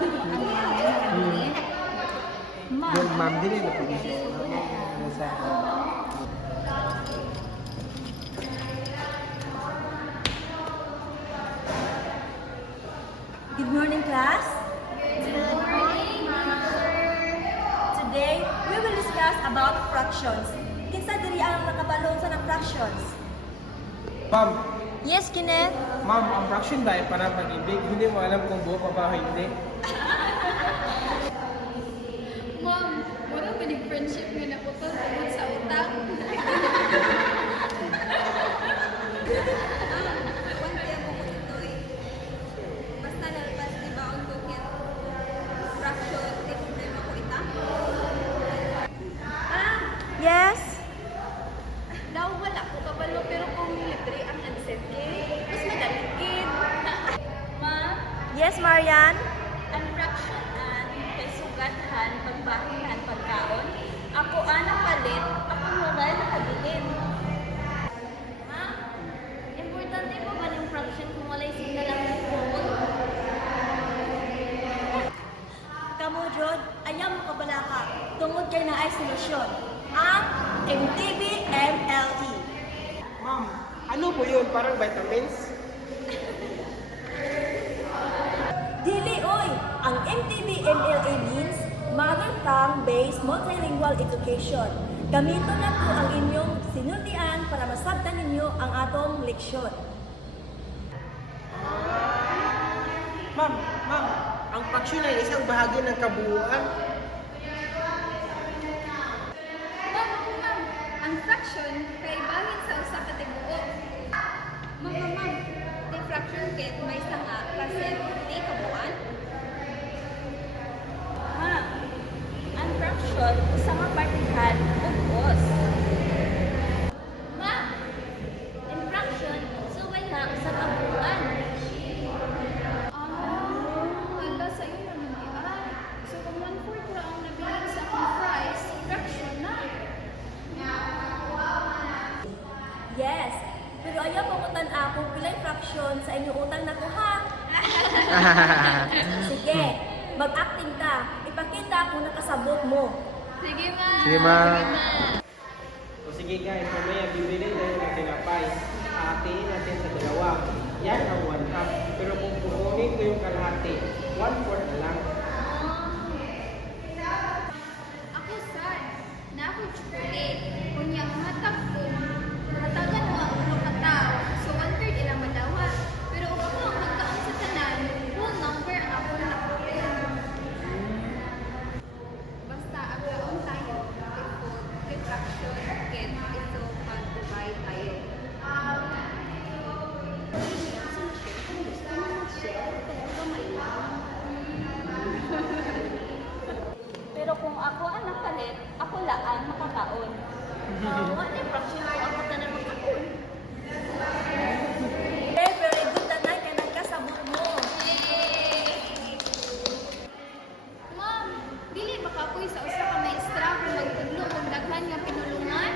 Yung ma'am din eh, napag-isip. Good morning, class. Good morning, Today, we will discuss about fractions. Kinsa diri ang nakabalong sa fractions? Ma'am, Yes, Kenneth. ma'am, ang fraction dahil para pag-ibig, hindi mo alam kung buo pa ba o hindi. Ma'am, wala ba ni friendship nga naputol tungkol sa utang? Basta lalabas, di ba, ang bukit fraction, di problema ko ita. Yes. Daw wala ko kabalo pero kung libre ang answer kay, mas madaligid. Ma'am, Yes, Marian. ang fraction an kay sugathan, pagbahihan, pagkaon. Ako anang palit, ako mobile nakabilin. Ma'am, importante po ba ng fraction kung walay signal ang phone? Kamu, Jod, ayaw mo kabalaka. Tungod kay na ay solusyon. Ang MTV-MLE. Ma'am, ano po yun? Parang vitamins? Dili, oy! Ang MTV-MLE means Mother Tongue-Based Multilingual Education. Gamiton na po ang inyong sinultian para masabtan ninyo ang atong leksyon. Ma'am, ang fraction ay isang bahagi ng kabuuan. Ma'am, ang fraction kay bahin sa usa ka tibuok. Ma'am, di fraction kit may sanga, percent, di kabuan. Ma'am, ang fraction usa nga partihan ug os. Ma'am, ang fraction subay ha sa kabuuan. Wala sa iyo naman di ay. So kung 1/4 lang ang nabilin sa akong price, fraction na. Yes, pero ayaw pamutan ako pilay fraction sa inyong utang na ko, ha? Sige, mag-acting ka. Ipakita kung nakasabot mo. Sige, ma'am. Sige, ma'am. Sige, ma'am. O sige guys, mamaya bibili tayo ng tinapay. Hatiin natin sa dalawa. Yan ang 1/2. Pero kung kukunin ko yung kalahati, 1/4 na lang. Ako sad, na ako chocolate. Kunya matag ko, matagan mo ang ulo ka tao. So 1/3 ilang madawa. Pero kung ako ang magkaon sa tanan, whole number ang ako nakapin. Basta ang kaon tayo, if fraction, get ito mag-divide tayo. Pero kung ako ang nakalit, ako laan makakaon. What if fraction ko ako tanan makakaon? Very good tanay kay nagkasabot mo. Ma'am, dili ba kapoy sa usa ka maestra kung magtudlo kung daghan nga pinulungan?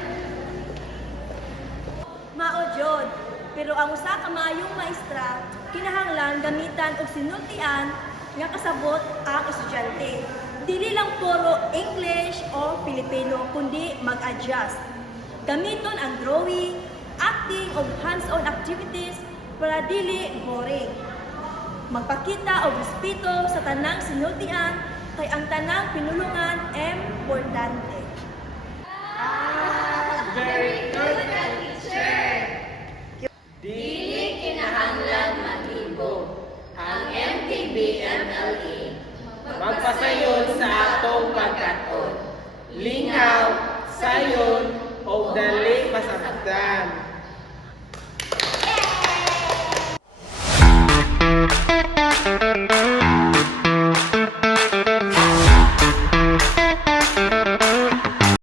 Mao jud. Pero ang usa ka maayong maestra, kinahanglan gamitan og sinultian nga kasabot ang estudyante. Dili lang puro English o Filipino, kundi mag-adjust. Gamiton ang drawing, acting o hands-on activities para dili boring. Magpakita og respeto sa tanang sinultian kay ang tanang pinulungan importante. Very good! Dili kinahanglan matibok ang MTV-MLE. Magpasayon sa atong pagkaton. Lingaw, sayo,